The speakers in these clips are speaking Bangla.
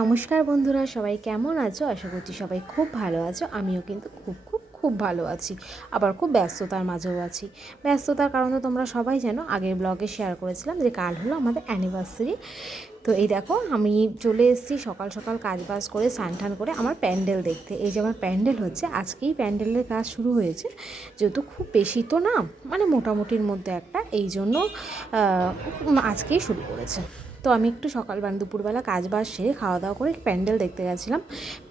নমস্কার বন্ধুরা, সবাই কেমন আছো? আশা করছি সবাই খুব ভালো আছো। আমিও কিন্তু খুব ভালো আছি, আবার খুব ব্যস্ততার মাঝেও আছি। ব্যস্ততার কারণ তো তোমরা সবাই জানো, আগের ব্লগে শেয়ার করেছিলাম যে কাল হলো আমাদের অ্যানিভার্সারি। তো এই দেখো আমি চলে এসেছি সকাল সকাল কাজবাজ করে স্নান টান করে আমার প্যান্ডেল দেখতে। এই যে আমার প্যান্ডেল হচ্ছে, আজকেই প্যান্ডেলের কাজ শুরু হয়েছে, যেহেতু খুব বেশি তো না, মানে মোটামুটির মধ্যে একটা, এই জন্য আজকেই শুরু করেছে। তো আমি একটু দুপুরবেলা কাজ বাজ সেরে খাওয়া দাওয়া করে প্যান্ডেল দেখতে গেছিলাম।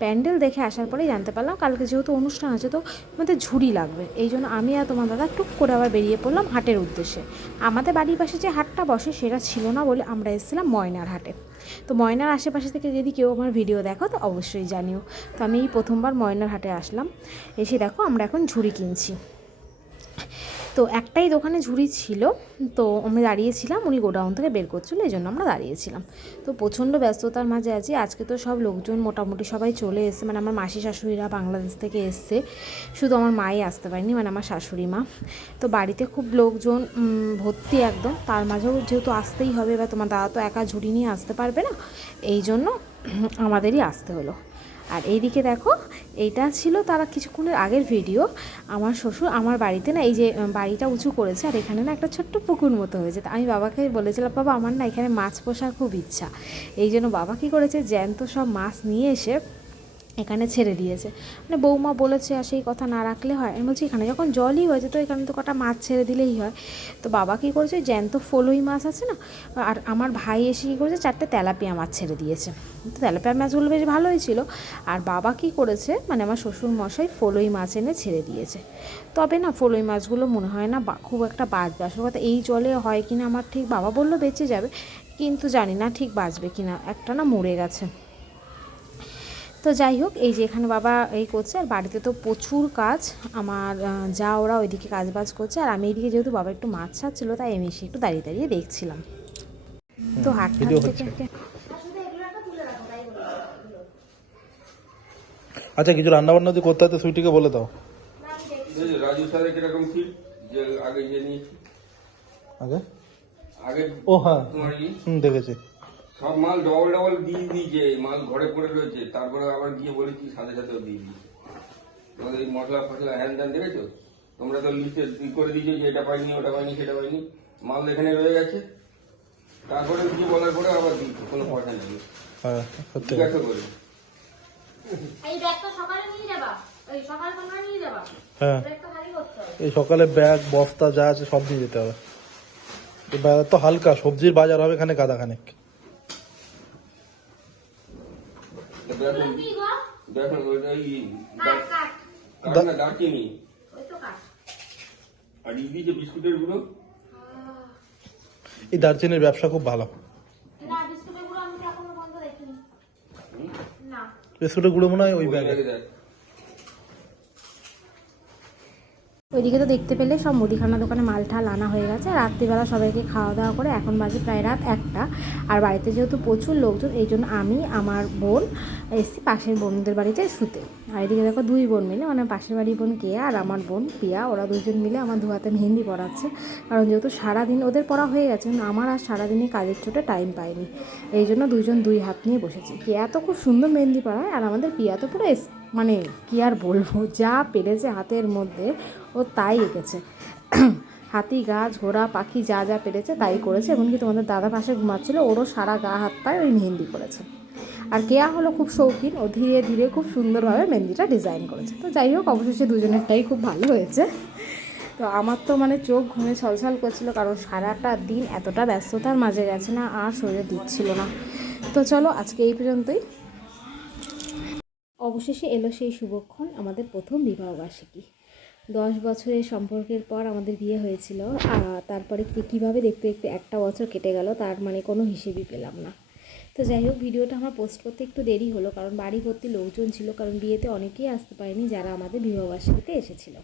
প্যান্ডেল দেখে আসার পরেই জানতে পারলাম কালকে যেহেতু অনুষ্ঠান আছে, তো আমাদের ঝুড়ি লাগবে। এই জন্য আমি আর তোমার দাদা টুক করে আবার বেরিয়ে পড়লাম হাটের উদ্দেশ্যে। আমাদের বাড়ির পাশে যে হাটটা বসে সেটা ছিল না বলে আমরা এসেছিলাম ময়নার হাটে। তো ময়নার আশেপাশে থেকে যদি কেউ আমার ভিডিও দেখো তো অবশ্যই জানিও। তো আমি এই প্রথমবার ময়নার হাটে আসলাম। এসে দেখো আমরা এখন ঝুড়ি কিনছি। তো একটাই দোকানে ঝুড়ি ছিল, তো আমি দাঁড়িয়েছিলাম, উনি গোডাউন থেকে বের করছিল, এই জন্য আমরা দাঁড়িয়েছিলাম। তো প্রচণ্ড ব্যস্ততার মাঝে আছি। আজকে তো সব লোকজন মোটামুটি সবাই চলে এসেছে, মানে আমার মাসি শাশুড়িরা বাংলাদেশ থেকে এসছে, শুধু আমার মাই আসতে পারেনি, মানে আমার শাশুড়ি মা। তো বাড়িতে খুব লোকজন ভর্তি একদম, তার মাঝেও যেহেতু আসতেই হবে, এবার তোমার দাদা তো একা ঝুড়ি নিয়ে আসতে পারবে না, এই জন্য আমাদেরই আসতে হলো। আর এইদিকে দেখো, এইটা ছিল তারা কিছুক্ষণের আগের ভিডিও। আমার শ্বশুর আমার বাড়িতে না, এই যে বাড়িটা উঁচু করেছে, আর এখানে না একটা ছোট্ট পুকুর মতো হয়েছে। আমি বাবাকে বলেছিলাম, বাবা আমার না এখানে মাছ পোষার খুব ইচ্ছা। এই জন্য বাবা কী করেছে, জ্যান্ত সব মাছ নিয়ে এসে এখানে ছেড়ে দিয়েছে। মানে বৌমা বলেছে, আর সেই কথা না রাখলে হয়। আমি বলছি এখানে যখন জলই হয়েছে তো এখানে তো কটা মাছ ছেড়ে দিলেই হয়। তো বাবা কী করেছে, জ্যান্ত ফলুই মাছ আছে না, আর আমার ভাই এসে কী করেছে, 4টে তেলাপিয়া মাছ ছেড়ে দিয়েছে। তো তেলাপিয়া মাছগুলো বেশ ভালোই ছিল। আর বাবা কী করেছে, মানে আমার শ্বশুর মশাই ফলুই মাছ এনে ছেড়ে দিয়েছে। তবে না ফলুই মাছগুলো মনে হয় না খুব একটা বাঁচবে। আসল কথা এই জলে হয় কি না আমার ঠিক, বাবা বললো বেঁচে যাবে, কিন্তু জানি না ঠিক বাঁচবে কি না, একটা না মরে গেছে। তো যাই হোক, এই যে এখানে বাবা এই করছে, আর বাড়িতে তো প্রচুর কাজ। আমার যা ওরা ওইদিকে কাজ বাজ করছে, আর আমি এইদিকে যেহেতু বাবা একটু মাছ ছাড়ছিল, তাই আমি এসে একটু দাঁড়িয়ে দাঁড়িয়ে দেখছিলাম। তো হাট থেকে আচ্ছা, কিছু রান্না বান্না যদি করতে হয় তো সুইটিকে বলে দাও। রাজু স্যারের কিরকম ছিল যে আগে যে নিয়েছি আগে আগে ও হ্যাঁ, তোমার দেখেছি। সব মাল ডবল ডবল দিয়ে দিয়েছে, মাল ঘরে পড়ে রয়েছে, তারপরে আবার গিয়ে বলেছি সাথে সাথেও দিয়ে দিয়েছে। তোমাদের এই মশলা ফসলা হ্যান ত্যান দেখেছো, তোমরা তো লিস্টে করে দিয়েছো যে এটা পাইনি ওটা পাইনি সেটা পাইনি, মাল এখানে রয়ে গেছে, তারপরে কিছু বলার পরে আবার দিয়েছো, কোনো পয়সা নেই। হ্যাঁ সত্যি। জিজ্ঞাসা করে এই ব্যাগটা সকালে নিয়ে যাবা, ওই সকাল তোমরা নিয়ে যাবা, হ্যাঁ, ব্যাগটা খালি করতে হবে। এই সকালে ব্যাগ বস্তা যা আছে সব দিয়ে যেতে হবে। এই বাজার তো হালকা, সবজির বাজার হবে এখানে গাদা খানেক। দেখুন কি গো? দেখুন ওইটাই কাট কাট, কারণ না দারচিনি ওই তো কাট। আর দিয়েছে বিস্কুটের গুঁড়ো। এই দারচিনির ব্যবসা খুব ভালো। না বিস্কুটের গুঁড়ো আমি এখনো বন্ধ দেখিনি। না বিস্কুটের গুঁড়ো মনে হয় ওই ব্যাগে। ওইদিকে তো দেখতে পেলে সব মুদিখানা দোকানে মাল ঠাল আনা হয়ে গেছে। রাত্রিবেলা সবাইকে খাওয়া দাওয়া করে এখন বাজে প্রায় রাত 1টা। আর বাড়িতে যেহেতু প্রচুর লোকজন, এই জন্য আমি আমার বোন এসেছি পাশের বোনদের বাড়িতে শুতে। আর এদিকে দেখো 2 বোন মিলে, মানে পাশের বাড়ির বোন কেয়া আর আমার বোন পিয়া, ওরা দুজন মিলে আমার 2 হাতে মেহেন্দি পড়াচ্ছে। কারণ যেহেতু সারাদিন ওদের পড়া হয়ে গেছে, কিন্তু আমার আর সারাদিনে কাজের ছোটে টাইম পাইনি, এই জন্য দুজন 2 হাত নিয়ে বসেছি। কেয়া তো খুব সুন্দর মেহেন্দি পড়ায়, আর আমাদের পিয়া তো পুরো মানে কী আর বলবো, যা পেরেছে হাতের মধ্যে ও তাই এঁকেছে। হাতি গাছ ঘোড়া পাখি যা যা পেরেছে তাই করেছে। এমনকি তোমাদের দাদা পাশে ঘুমাচ্ছিল, ওরও সারা গা হাত পায়ে ওই মেহেন্দি করেছে। আর কেয়া হলো খুব শৌখিন, ও ধীরে ধীরে খুব সুন্দরভাবে মেহেন্দিটা ডিজাইন করেছে। তো যাই হোক, অবশেষে দুজনেরটাই খুব ভালো হয়েছে। তো আমার তো মানে চোখ ঘুমে ছলছল করছিল, কারণ সারাটা দিন এতটা ব্যস্ততার মাঝে গেছে না, আর শরীরে দিচ্ছিল না। তো চলো আজকে এই পর্যন্তই। অবশেষে এলো সেই শুভক্ষণ, আমাদের প্রথম বিবাহবার্ষিকী। 10 বছরের সম্পর্কের পর আমাদের বিয়ে হয়েছিল। তারপরে কীভাবে দেখতে দেখতে একটা বছর কেটে গেল, তার মানে কোনো হিসেবই পেলাম না। তো যাই হোক, ভিডিওটা আমার পোস্ট করতে একটু দেরি হলো, কারণ বাড়ি ভর্তি লোকজন ছিল, কারণ বিয়েতে অনেকেই আসতে পারেনি যারা আমাদের বিবাহবার্ষিকীতে এসেছিল।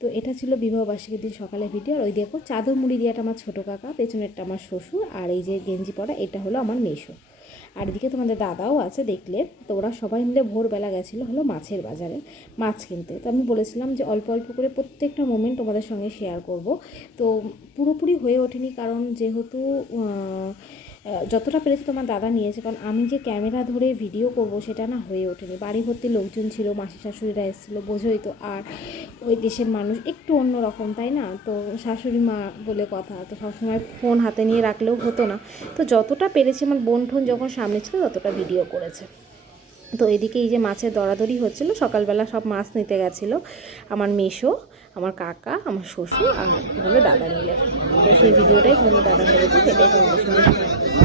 তো এটা ছিল বিবাহবার্ষিকীর দিন সকালে ভিডিও। আর ওই দেখো চাদর মুড়ি দিয়াটা আমার ছোটো কাকা, পেছনেরটা আমার শ্বশুর, আর এই যে গেঞ্জি পরা এটা হলো আমার মেসো। আর এদিকে তোমাদের দাদাও আছে দেখলে। তো ওরা সবাই মিলে ভোরবেলা গেছিলো হলো মাছের বাজারে মাছ কিনতে। তো আমি বলেছিলাম যে অল্প অল্প করে প্রত্যেকটা মোমেন্ট তোমাদের সঙ্গে শেয়ার করব। তো পুরোপুরি হয়ে ওঠেনি, কারণ যেহেতু যতটা পেরেছি তোমার দাদা নিয়েছে, কারণ আমি যে ক্যামেরা ধরে ভিডিও করব সেটা না হয়ে ওঠেনি। বাড়ি ভর্তি লোকজন ছিল, মাসি শাশুড়িরা এসেছিলো, বোঝোই তো। আর ওই দেশের মানুষ একটু অন্য রকম, তাই না? তো শাশুড়ি মা বলে কথা, তো সবসময় ফোন হাতে নিয়ে রাখলেও হতো না। তো যতটা পেরেছি, আমার বোন ঠোন যখন সামনে ছিল ততটা ভিডিও করেছে। তো এদিকে এই যে মাছের দরাদরি হচ্ছিলো, সকালবেলা সব মাছ নিতে গেছিলো আমার মেসো, আমার কাকা, আমার শ্বশুর আর হলো দাদা মিলে। তো সেই ভিডিওটাই তোমাদের দাদা করেছে, সেটাই তোমাদের সঙ্গে শেয়ার করবো।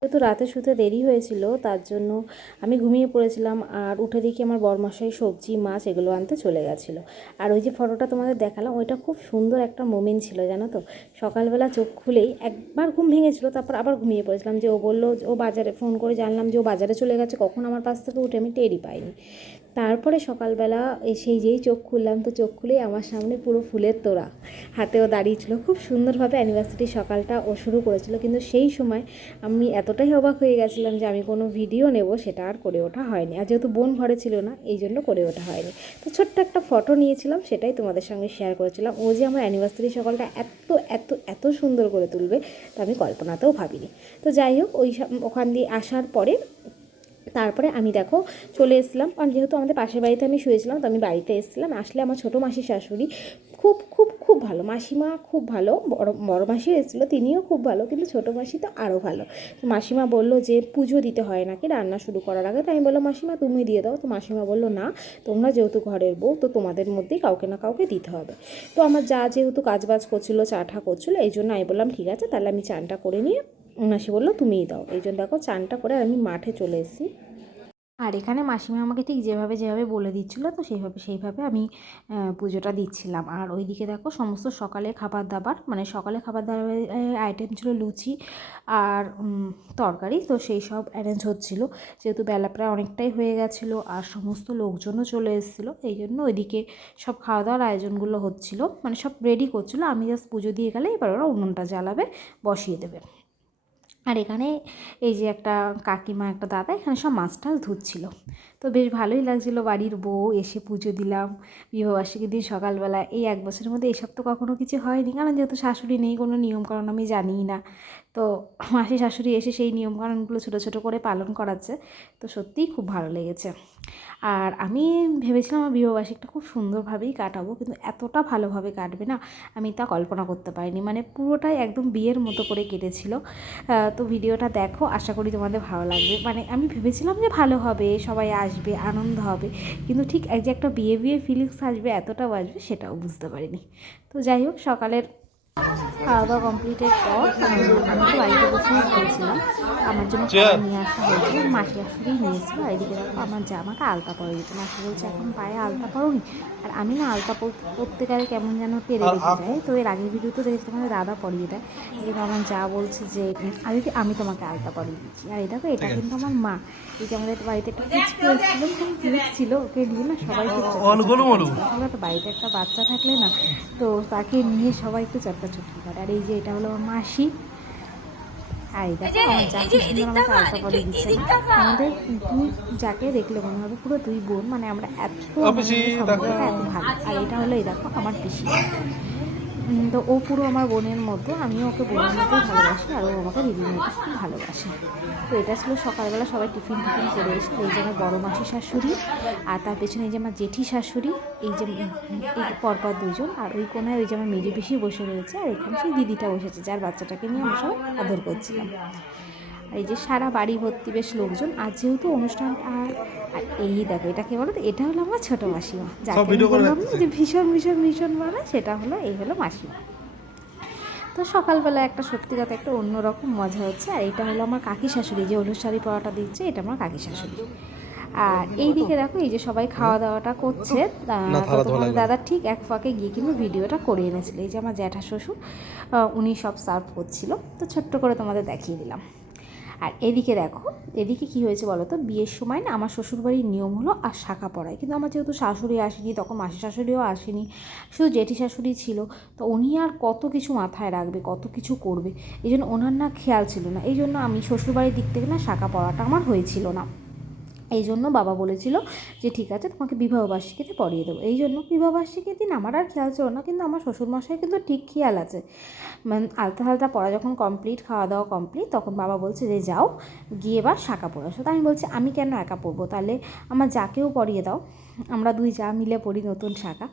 যেহেতু রাতে শুতে দেরি হয়েছিল তার জন্য আমি ঘুমিয়ে পড়েছিলাম, আর উঠে দেখি আমার বরমশাই সবজি মাছ এগুলো আনতে চলে গেছিলো। আর ওই যে ফটোটা তোমাদের দেখালাম, ওইটা খুব সুন্দর একটা মোমেন্ট ছিল, জানো তো। সকালবেলা চোখ খুলেই একবার ঘুম ভেঙেছিল, তারপর আবার ঘুমিয়ে পড়েছিলাম। যে ও বললো, ও বাজারে ফোন করে জানলাম যে ও বাজারে চলে গেছে, কখন আমার পাশ থেকে উঠে আমি টেরই পাইনি। তারপরে সকালবেলা সেই যেই চোখ খুললাম, তো চোখ খুলেই আমার সামনে পুরো ফুলের তোড়া হাতেও দাঁড়িয়েছিল। খুব সুন্দরভাবে অ্যানিভার্সারি সকালটা ও শুরু করেছিল, কিন্তু সেই সময় আমি এতটাই অবাক হয়ে গেছিলাম যে আমি কোনো ভিডিও নেব সেটা আর করে ওঠা হয়নি। আর যেহেতু বোন ঘরে ছিল না, এই জন্য করে ওঠা হয়নি। তো ছোট্ট একটা ফটো নিয়েছিলাম, সেটাই তোমাদের সঙ্গে শেয়ার করেছিলাম। ও যে আমার অ্যানিভার্সারি সকালটা এত এত এত সুন্দর করে তুলবে তা আমি কল্পনাতেও ভাবিনি। তো যাই হোক, ওখান দিয়ে আসার পরে তারপরে আমি দেখো চলে এসেছিলাম, কারণ যেহেতু আমাদের পাশের বাড়িতে আমি শুয়েছিলাম, তো আমি বাড়িতে এসেছিলাম। আসলে আমার ছোটো মাসির শাশুড়ি খুব খুব খুব ভালো, মাসিমা খুব ভালো, বড় মাসি এসেছিলো, তিনিও খুব ভালো, কিন্তু ছোটো মাসি তো আরও ভালো। তো মাসিমা বললো যে পুজো দিতে হয় নাকি রান্না শুরু করার আগে। তাই আমি বললাম মাসিমা তুমি দিয়ে দাও। তো মাসিমা বললো না, তোমরা যেহেতু ঘরের বউ, তো তোমাদের মধ্যেই কাউকে না কাউকে দিতে হবে। তো আমার যা যেহেতু কাজবাজ করছিলো, চাটা করছিলো, এই জন্য আমি বললাম ঠিক আছে, তাহলে আমি চানটা করে নিয়ে, মাসি বললো তুমিই দাও। এই জন্য দেখো চানটা করে আমি মাঠে চলে এসেছি। আর এখানে মাসিমা আমাকে ঠিক যেভাবে বলে দিচ্ছিলো, তো সেইভাবে আমি পুজোটা দিচ্ছিলাম। আর ওইদিকে দেখো সমস্ত সকালে খাবার দাবার, মানে সকালে খাবার দাবারের আইটেম ছিল লুচি আর তরকারি। তো সেই সব অ্যারেঞ্জ হচ্ছিলো, যেহেতু বেলা প্রায় অনেকটাই হয়ে গেছিলো আর সমস্ত লোকজনও চলে এসেছিলো, এই জন্য ওইদিকে সব খাওয়া দাওয়ার আয়োজনগুলো হচ্ছিলো, মানে সব রেডি করছিলো। আমি জাস্ট পুজো দিয়ে গেলে এবার ওরা উনুনটা জ্বালাবে, বসিয়ে দেবে। আর এখানে এই যে একটা কাকিমা, একটা দাদা এখানে সব মাছ টাছ ধুচ্ছিল। তো বেশ ভালোই লাগছিলো, বাড়ির বউ এসে পুজো দিলাম বিবাহবার্ষিকীর দিন সকালবেলা। এই 1 বছরের মধ্যে এসব তো কখনো কিছু হয়নি, কারণ যেহেতু শাশুড়ি নেই, কোনো নিয়মকানুন আমি জানিই না। তো মাসি শাশুড়ি এসে সেই নিয়মকানুনগুলো ছোটো ছোটো করে পালন করাচ্ছে, তো সত্যিই খুব ভালো লেগেছে। আর আমি ভেবেছিলাম আমার বিবাহবার্ষিকীটা খুব সুন্দরভাবেই কাটাবো, কিন্তু এতটা ভালোভাবে কাটবে না আমি তা কল্পনা করতে পারিনি। মানে পুরোটাই একদম বিয়ের মতো করে কেটেছিল। তো ভিডিওটা দেখো, আশা করি তোমাদের ভালো লাগবে। মানে আমি ভেবেছিলাম যে ভালো হবে, সবাই আসবে, আনন্দ হবে, কিন্তু ঠিক এক যে একটা বিয়ে ফিলিংস আসবে, এতটাও আসবে সেটাও বুঝতে পারিনি। তো যাই হোক, সকালের খাওয়া দাওয়া কমপ্লিটের পর আমি তো বাড়িতে বসেই খেয়েছিলাম। আমার জন্য খাবার নিয়ে আসা হয়েছিল, মাসি শাশুড়ি নিয়ে এসেছিলো। আর এদিকে দেখো আমার জামাটা আলতা পরে দিতে, মাসি বলছে এখন পায়ে আলতা পরোনি। আর আমি না আলতা পরতে গেলে কেমন যেন তেড়ে বেঁধে যায়। তো এর আগের ভিডিওতে দেখেছি তোমাদের দাদা পরিয়ে দেয়, কিন্তু আমার যা বলছে যে আমি তোমাকে আলতা পরিয়ে দিচ্ছি। আর এই দেখো, এটা কিন্তু আমার মা। এই যে আমাদের বাড়িতে একটা পুচকু এসেছিলো, খুব কিউট ছিল, ওকে নিয়ে না সবাই খুব আমরা তো বাড়িতে একটা বাচ্চা থাকলে না, তো তাকে নিয়ে সবাই একটু চটকাচটকি করে। আর এই যে এটা হলো আমার মাসি। আর এই দেখো আমার যা কি সুন্দর আমাকে আলতা পরিয়ে দিচ্ছে। আমাদের দুই যাকে দেখলে মনে হবে পুরো দুই বোন, মানে আমরা এত সম্পর্কটা এত ভালো। আর এটা হলো এই দেখো আমার পিসি। তো ও পুরো আমার বোনের মতো, আমিও ওকে বোনের মতোই ভালোবাসি, আর ও আমাকে দিদির মতো খুব ভালোবাসে। তো এটা ছিল সকালবেলা সবাই টিফিন করে এসে। এই যে আমার বড়ো মাসি শাশুড়ি, আর তার পেছনে এই যে আমার জেঠি শাশুড়ি, এই যে পরপর দুজন। আর ওই কোনায় ওই যে আমার মেজে পিসি বসে রয়েছে, আর এখানে সেই দিদিটা বসেছে যার বাচ্চাটাকে নিয়ে আমরা সবাই আদর করছিলাম। আর এই যে সারা বাড়ি ভর্তি বেশ লোকজন। আর যেহেতু অনুষ্ঠানটা আর এই দেখো, এটাকে বলো তো, এটা হলো আমার ছোটো মাসিমা, যাকে বললাম না যে ভীষণ ভালো, সেটা হলো এই হলো মাসিমা। তো সকালবেলা একটা সত্যি কথা একটা অন্যরকম মজা হচ্ছে। আর এটা হলো আমার কাকি শাশুড়ি, যে হলুদ শাড়ি পরাটা দিচ্ছে, এটা আমার কাকি শাশুড়ি। আর এইদিকে দেখো এই যে সবাই খাওয়া দাওয়াটা করছে, তোমাদের দাদা ঠিক এক ফাঁকে গিয়ে কিন্তু ভিডিওটা করে এনেছিল। এই যে আমার জ্যাঠা শ্বশুর, উনি সব সার্ভ করছিল, তো ছোট্ট করে তোমাদের দেখিয়ে দিলাম। আর এদিকে দেখো, এদিকে কি হয়েছে বলো তো, বিয়ের সময় না আমার শ্বশুরবাড়ির নিয়ম হলো আর শাঁখা পড়ায়, কিন্তু আমার যেহেতু শাশুড়ি আসেনি, তখন মাসি শাশুড়িও আসেনি, শুধু জেঠি শাশুড়ি ছিল, তো উনি আর কত কিছু মাথায় রাখবে, কত কিছু করবে, এই জন্য ওনার না খেয়াল ছিল না, এই জন্য আমি শ্বশুরবাড়ির দিক থেকে না শাঁখা পড়াটা আমার হয়েছিল না। এই জন্য বাবা বলেছিল যে ঠিক আছে তোমাকে বিবাহবার্ষিকীতে পরিয়ে দেবো, এই জন্য বিবাহবার্ষিকীর দিন আমার আর খেয়াল ছিল না, কিন্তু আমার শ্বশুরমশাই কিন্তু ঠিক খেয়াল আছে। মানে আলতা হালতা পড়া যখন কমপ্লিট, খাওয়া দাওয়া কমপ্লিট, তখন বাবা বলছে যে যাও গিয়ে এবার শাঁখা পড়ে আসো। তো আমি বলছি আমি কেন একা পরবো, তাহলে আমার যাকেও পরিয়ে দাও, আমরা দুই যা মিলে পড়ি নতুন শাঁখা।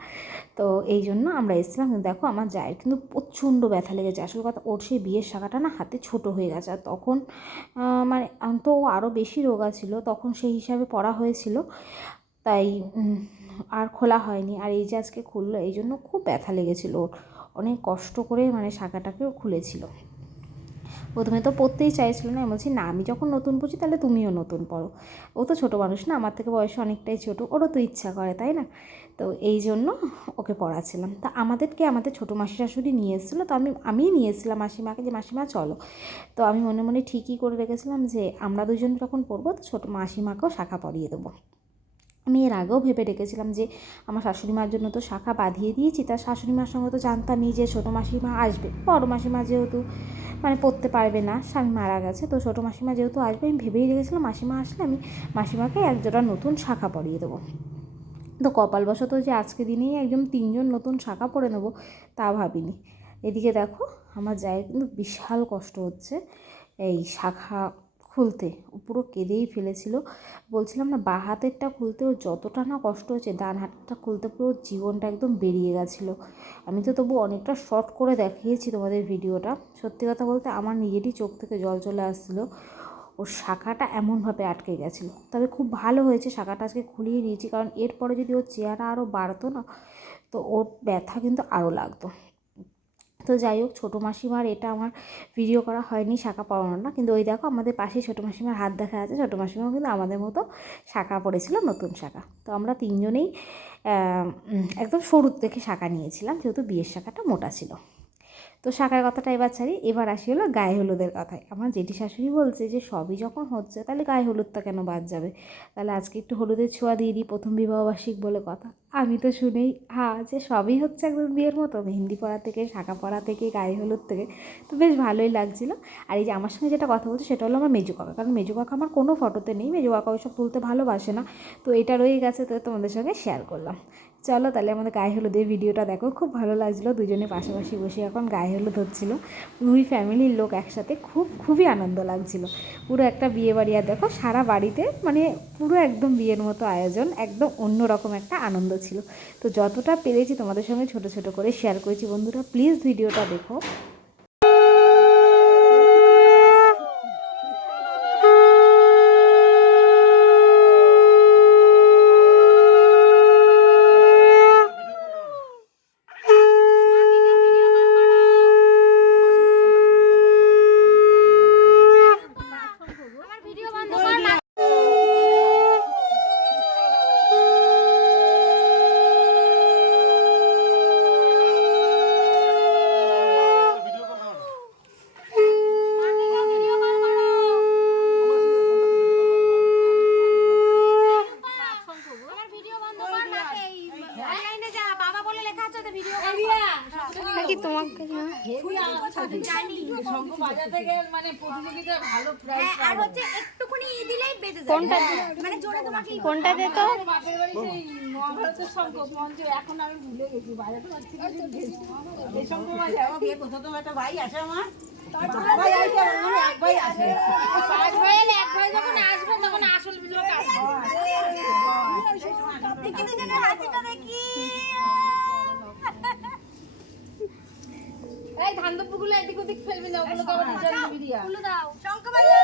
তো এই জন্য আমরা এসেছিলাম, কিন্তু দেখো আমার জায়ের কিন্তু প্রচণ্ড ব্যথা লেগেছে, আসল কথা ওর সেই বিয়ের শাঁখাটা না হাতে ছোট হয়ে গেছে, আর তখন মানে তো ও আরও বেশি রোগা ছিল, তখন সেই হিসাবে পড়া হয়েছিল, তাই আর খোলা হয়নি, আর এই যে আজকে খুললো, এই জন্য খুব ব্যথা লেগেছিলো ওর, অনেক কষ্ট করে মানে শাঁখাটাকেও খুলেছিল। প্রথমে তো পড়তেই চাইছিল না, আমি বলছি না আমি যখন নতুন পড়ছি তাহলে তুমিও নতুন পড়ো, ও তো ছোটো মানুষ না, আমার থেকে বয়সে অনেকটাই ছোটো, ওরও তো ইচ্ছা করে তাই না, তো এই জন্য ওকে পড়াচ্ছিলাম। তা আমাদের ছোটো মাসি শাশুড়ি নিয়ে এসেছিলো, তো আমিই নিয়ে এসেছিলাম মাসিমাকে, যে মাসিমা চলো, তো আমি মনে মনে ঠিকই করে রেখেছিলাম যে আমরা দুজন যখন পড়বো তো ছোটো মাসিমাকেও শাঁখা পরিয়ে দেবো। আমি এর আগেও ভেবে রেখেছিলাম যে আমার শাশুড়ি মার জন্য তো শাঁখা বাঁধিয়ে দিয়েছি, তার শাশুড়ি মার সঙ্গে তো জানতামই যে ছোটো মাসিমা আসবে, বড় মাসিমা যেহেতু মানে পড়তে পারবে না, স্বামী মারা গেছে, তো ছোটো মাসিমা যেহেতু আসবে, আমি ভেবেই রেখেছিলাম মাসিমা আসলে আমি মাসিমাকে একজোড়া নতুন শাঁখা পরিয়ে দেবো। তো কপালবশত যে আজকে দিনেই একদম 3জন নতুন শাঁখা পরে নেবো তা ভাবিনি। এদিকে দেখো আমার জায়ের কিন্তু বিশাল কষ্ট হচ্ছে এই শাঁখা খুলতে, ও পুরো কেঁদেই ফেলেছিল, বলছিলাম না বাঁ হাতেরটা খুলতে ওর যতটা না কষ্ট হচ্ছে, ডান হাতটা খুলতে পুরো জীবনটা একদম বেরিয়ে গেছিলো। আমি তো তবু অনেকটা শর্ট করে দেখিয়েছি তোমাদের ভিডিওটা, সত্যি কথা বলতে আমার নিজেরই চোখ থেকে জল চলে আসছিলো, ওর শাঁখাটা এমনভাবে আটকে গেছিলো। তবে খুব ভালো হয়েছে শাঁখাটা আজকে খুলিয়ে নিয়েছি, কারণ এরপরে যদি ওর চেহারা আরও বাড়তো না, তো ওর ব্যথা কিন্তু আরও লাগতো। তো যাই হোক, ছোটো মাসিমার এটা আমার ভিডিও করা হয়নি শাঁখা পরানোর না, কিন্তু ওই দেখো আমাদের পাশেই ছোটো মাসিমার হাত দেখা আছে, ছোটো মাসিমাও কিন্তু আমাদের মতো শাঁখা পড়েছিল, নতুন শাঁখা। তো আমরা 3জনেই একদম সরুর থেকে শাঁখা নিয়েছিলাম, যেহেতু বিয়ের শাঁখাটা মোটা ছিল। তো শাঁখার কথাটা এবার ছাড়ি, এবার আসি হলো গায়ে হলুদের কথায়। আমার জেঠি শাশুড়ি বলছে যে সবই যখন হচ্ছে তাহলে গায়ে হলুদটা কেন বাদ যাবে, তাহলে আজকে একটু হলুদের ছোঁয়া দিয়ে দিই, প্রথম বিবাহবার্ষিক বলে কথা। আমি তো শুনেই যে সবই হচ্ছে একদম বিয়ের মতো, মেহেন্দি পরা থেকে, শাঁখা পরা থেকে, গায়ে হলুদ থেকে, তো বেশ ভালোই লাগছিলো। আর এই যে আমার সঙ্গে যেটা কথা বলছে সেটা হলো আমার মেজো কাকা, কারণ মেজো কাকা আমার কোনো ফটোতে নেই, মেজো কাকা ওইসব তুলতে ভালোবাসে না, তো এটা রয়ে গেছে, তো তোমাদের সঙ্গে শেয়ার করলাম। চলো তাহলে আমাদের গায়ে হলুদের ভিডিওটা দেখো, খুব ভালো লাগছিলো, দুজনে পাশাপাশি বসে এখন গায়ে হলুদ হচ্ছিলো, দুই ফ্যামিলির লোক একসাথে, খুবই আনন্দ লাগছিলো, পুরো একটা বিয়ে বাড়ি। আর দেখো সারা বাড়িতে মানে পুরো একদম বিয়ের মতো আয়োজন, একদম অন্যরকম একটা আনন্দ ছিল। তো যতটা পেরেছি তোমাদের সঙ্গে ছোট ছোট করে শেয়ার করেছি, বন্ধুরা প্লিজ ভিডিওটা দেখো। আমার ভিডিও বন্ধ কর না। ভিডিও কল করো। আমার ভিডিও বন্ধ কর না, এই অনলাইনে যা বাবা বলে লেখা আছে, তো ভিডিও কল কি তোমাকে জানি শঙ্খ বাজাতে গেল মানে প্রতিযোগিতা ভালো প্রাইজ, আর হচ্ছে একটুখানি দিলেই বেজে যায়। কোনটা মানে জোরে তোমাকে কোনটা দিত? বাপের বাড়ি সেই মহাভারতের শঙ্খ মঞ্চ, এখন আমি ভুলে গেছি বাজাতে পারছি না। এই শঙ্খ বাজায় আমার বিয়ে কোথাও তো একটা ভাই আসে, আমার ভাই আসে, আমার এক ভাই আসে, পাঁচ ভাই এলে এক ভাই যখন আসবে তখন আসল লোক আসবে। দেখি দুজনের হাসিটা দেখি। এই ধান দুপুরগুলো এদিক ওদিক ফেলবি না, ওগুলো আবার রিটার্ন দিবি দিয়া। ফুল দাও, শঙ্খ বাজাও।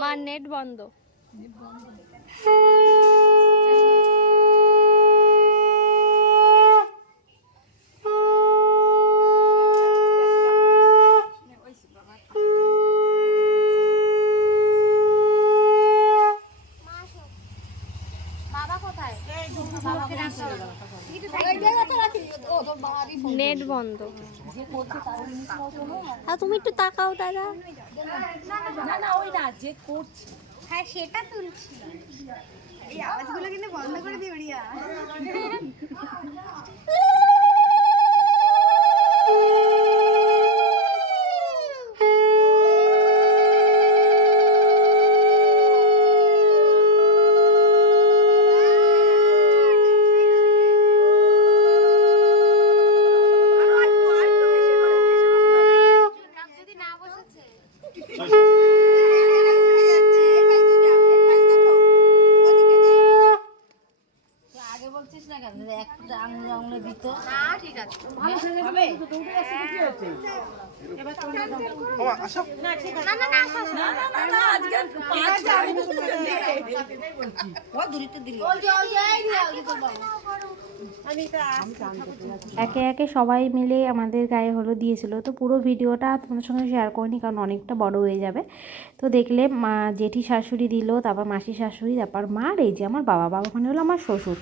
মা নেট বন্ধ। নেট বন্ধ। আর তুমি একটু তাকাও দাদা। না না ওই না যে করছে হ্যাঁ সেটা তুলছি। এই আওয়াজগুলো কিন্তু বন্ধ করে দিও রিয়া। আগে বলছিস না কেন একটা আঙুলে আঙুলে দিত না ঠিক আছে। হবে এবার তোমরা দাও না ঠিক আছে না না না না না না আজকে পাঁচ আমি তো এটাই বলছি ও দূরিতে দিলি ওই যে এই দিয়া আমি এটা একে একে সবাই মিলে আমাদের গায়ে হলুদ দিয়েছিল। তো পুরো ভিডিওটা তোমাদের সঙ্গে শেয়ার করিনি, কারণ অনেকটা বড় হয়ে যাবে। তো দেখলে মা জেঠি শাশুড়ি দিল, তারপর মাসি শাশুড়ি, তারপর মা, আর এই যে আমার বাবা মানে হলো আমার শ্বশুর।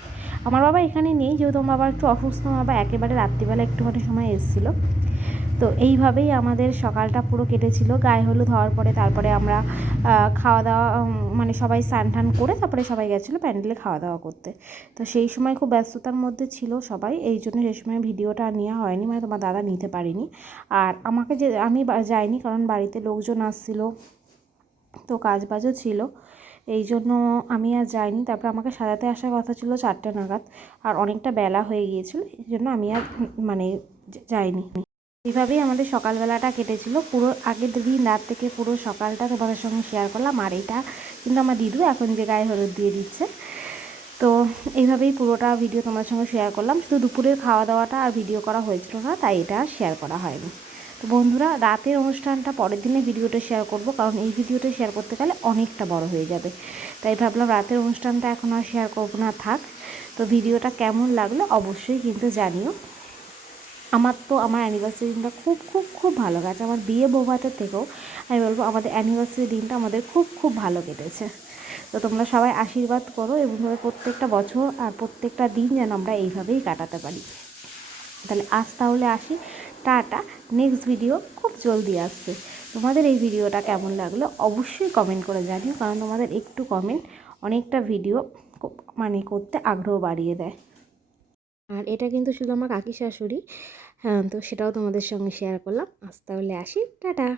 আমার বাবা এখানে নেই, যেহেতু আমার বাবা একটু অসুস্থ, আমার বাবা একেবারে রাত্রিবেলা একটুখানি সময় এসেছিলো। তো এইভাবেই আমাদের সকালটা পুরো কেটেছিল। গায়ে হলুদ হওয়ার পরে তারপরে আমরা খাওয়া দাওয়া, মানে সবাই স্নান টান করে তারপরে সবাই গেছিলো প্যান্ডেলে খাওয়া দাওয়া করতে। তো সেই সময় খুব ব্যস্ততার মধ্যে ছিল সবাই, এই জন্য সেই সময় ভিডিওটা নেওয়া হয়নি, মানে তোমার দাদা নিতে পারিনি। আর আমাকে যে আমি যাইনি, কারণ বাড়িতে লোকজন আসছিলো, তো কাজ বাজও ছিল, এই জন্য আমি আর যাইনি। তারপর আমাকে সাজাতে আসার কথা ছিল 4টে নাগাদ, আর অনেকটা বেলা হয়ে গিয়েছিল, এই জন্য আমি আর মানে যাইনি। এইভাবেই আমাদের সকালবেলাটা কেটেছিল। পুরো আগের দিন রাত থেকে পুরো সকালটা তোমাদের সঙ্গে শেয়ার করলাম। আর এইটা কিন্তু আমার দিদু এখন যে গায়ে হলুদ দিয়ে দিচ্ছে। তো এইভাবেই পুরোটা ভিডিও তোমাদের সঙ্গে শেয়ার করলাম। শুধু দুপুরের খাওয়া দাওয়াটা আর ভিডিও করা হয়েছিল না, তাই এটা শেয়ার করা হয়নি। তো বন্ধুরা, রাতের অনুষ্ঠানটা পরের দিনে ভিডিওটা শেয়ার করব, কারণ এই ভিডিওটা শেয়ার করতে গেলে অনেকটা বড় হয়ে যাবে, তাই ভাবলাম রাতের অনুষ্ঠানটা এখন আর শেয়ার করবো না, থাক। তো ভিডিওটা কেমন লাগলো অবশ্যই কিন্তু জানিও। আমার তো আমার অ্যানিভার্সারি দিনটা খুব খুব খুব ভালো গেছে। আমার বিয়ে বৌভাতের থেকেও আমি বলবো আমাদের অ্যানিভার্সারি দিনটা আমাদের খুব খুব ভালো কেটেছে। তো তোমরা সবাই আশীর্বাদ করো, এবং প্রত্যেকটা বছর আর প্রত্যেকটা দিন যেন আমরা এইভাবেই কাটাতে পারি। তাহলে তাহলে আসি, টাটা। নেক্সট ভিডিও খুব জলদি আসছে। তোমাদের এই ভিডিওটা কেমন লাগলো অবশ্যই কমেন্ট করে জানিও, কারণ তোমাদের একটু কমেন্ট অনেকটা ভিডিও মানে করতে আগ্রহ বাড়িয়ে দেয়। আর এটা কিন্তু শুধু আমার কাকি শাশুড়ি, হ্যাঁ, তো সেটাও তোমাদের সঙ্গে শেয়ার করলাম। আজ তাহলে আসি, টাটা।